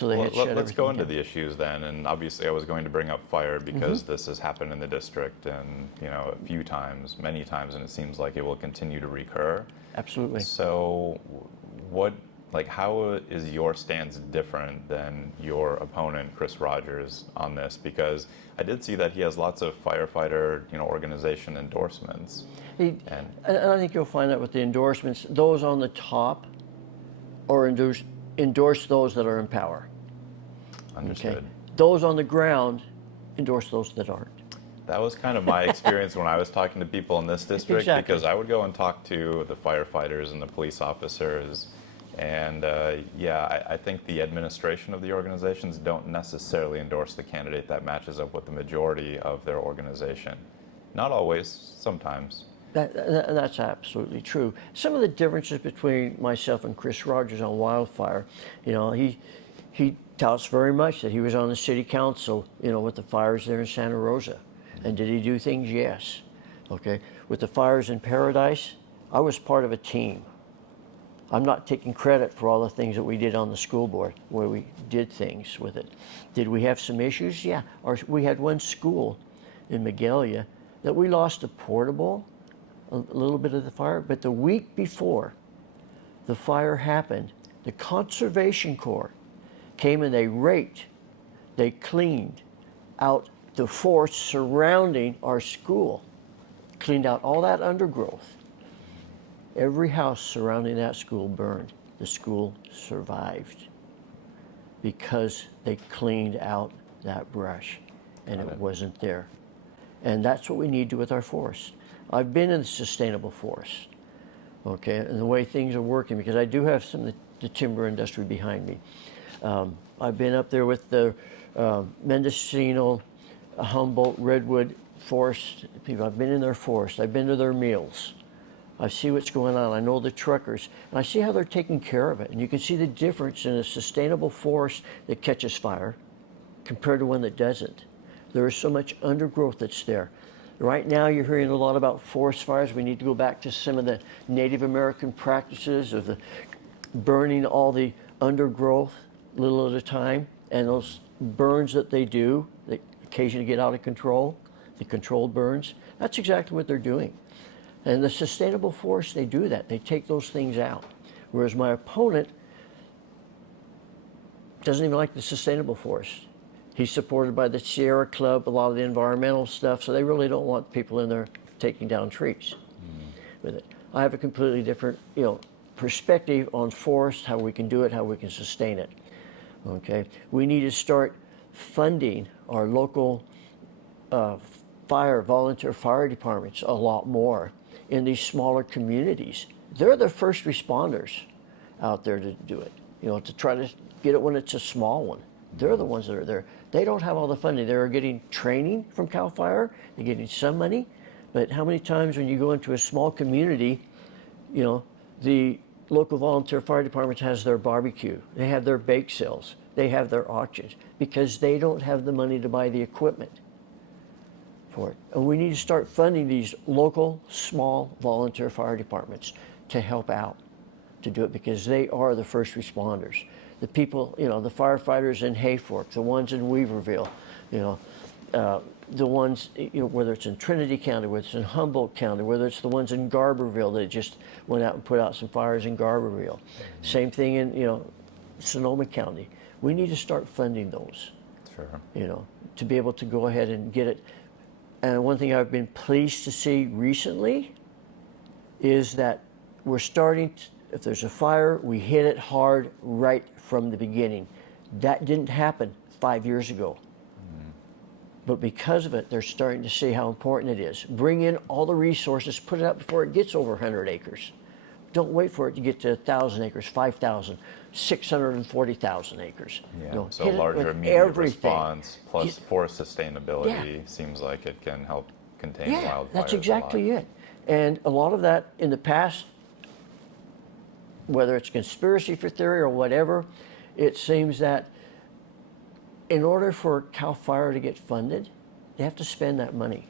So they had shut Let's go everything into down. the issues then. And obviously, I was going to bring up fire because this has happened in the district, and a few times, many times, and it seems like it will continue to recur. Absolutely. So, how is your stance different than your opponent, Chris Rogers, on this? Because I did see that he has lots of firefighter, organization endorsements. And I think you'll find that with the endorsements, those on the top or endorse those that are in power. Understood. Okay. Those on the ground endorse those that aren't. That was kind of my experience when I was talking to people in this district, Exactly. because I would go and talk to the firefighters and the police officers, and I think the administration of the organizations don't necessarily endorse the candidate that matches up with the majority of their organization. Not always, sometimes. That's absolutely true. Some of the differences between myself and Chris Rogers on wildfire, he touts very much that he was on the city council, with the fires there in Santa Rosa. And did he do things? Yes. Okay. With the fires in Paradise, I was part of a team. I'm not taking credit for all the things that we did on the school board, where we did things with it. Did we have some issues? Yeah. We had one school in Magalia that we lost a portable, a little bit of the fire, but the week before the fire happened, the Conservation Corps came and they raked, they cleaned out the forest surrounding our school, cleaned out all that undergrowth. Every house surrounding that school burned. The school survived because they cleaned out that brush and it wasn't there. And that's what we need to do with our forests. I've been in the sustainable forest, okay, and the way things are working, because I do have some of the timber industry behind me. I've been up there with the Mendocino, Humboldt, Redwood forest people. I've been in their forest. I've been to their meals. I see what's going on. I know the truckers, and I see how they're taking care of it. And you can see the difference in a sustainable forest that catches fire compared to one that doesn't. There is so much undergrowth that's there. Right now, you're hearing a lot about forest fires. We need to go back to some of the Native American practices of the burning all the undergrowth little at a time, and those burns that they do, they occasionally get out of control, the controlled burns. That's exactly what they're doing. And the sustainable forests, they do that. They take those things out. Whereas my opponent doesn't even like the sustainable forest. He's supported by the Sierra Club, a lot of the environmental stuff, so they really don't want people in there taking down trees with it. I have a completely different, perspective on forests, how we can do it, how we can sustain it. Okay, we need to start funding our local volunteer fire departments a lot more in these smaller communities. They're the first responders out there to do it, to try to get it when it's a small one. They're the ones that are there. They don't have all the funding. They're getting training from CAL FIRE, they're getting some money, but how many times when you go into a small community, the local volunteer fire department has their barbecue, they have their bake sales, they have their auctions, because they don't have the money to buy the equipment for it. And we need to start funding these local, small volunteer fire departments to help out, to do it, because they are the first responders. The people, the firefighters in Hayfork, the ones in Weaverville, the ones, whether it's in Trinity County, whether it's in Humboldt County, whether it's the ones in Garberville that just went out and put out some fires in Garberville. Same thing in, Sonoma County. We need to start funding those, Sure. to be able to go ahead and get it. And one thing I've been pleased to see recently is that we're starting to, if there's a fire, we hit it hard right from the beginning. That didn't happen 5 years ago. But because of it, they're starting to see how important it is. Bring in all the resources, put it up before it gets over 100 acres. Don't wait for it to get to 1,000 acres, 5,000, 640,000 acres. Yeah, so larger immediate response plus forest sustainability seems like it can help contain wildfires. That's exactly it. And a lot of that in the past, whether it's conspiracy theory or whatever, it seems that in order for CAL FIRE to get funded, they have to spend that money,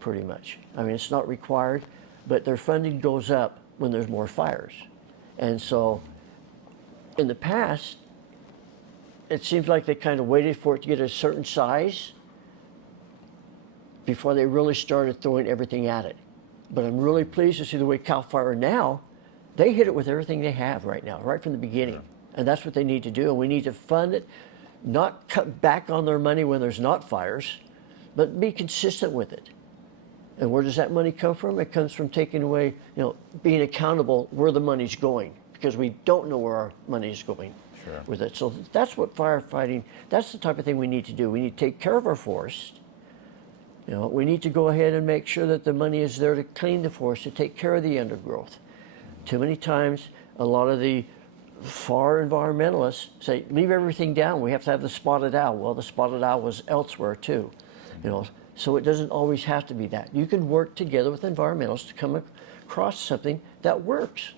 pretty much. I mean, it's not required, but their funding goes up when there's more fires. And so, in the past, it seems like they kind of waited for it to get a certain size before they really started throwing everything at it. But I'm really pleased to see the way CAL FIRE now, they hit it with everything they have right now, right from the beginning. Sure. And that's what they need to do. And we need to fund it, not cut back on their money when there's not fires, but be consistent with it. And where does that money come from? It comes from taking away, being accountable where the money's going, because we don't know where our money is going. Sure. With it. So that's what firefighting, that's the type of thing we need to do. We need to take care of our forest. We need to go ahead and make sure that the money is there to clean the forest, to take care of the undergrowth. Too many times, a lot of the far environmentalists say, leave everything down. We have to have the spotted owl. Well, the spotted owl was elsewhere too. So it doesn't always have to be that. You can work together with environmentalists to come across something that works.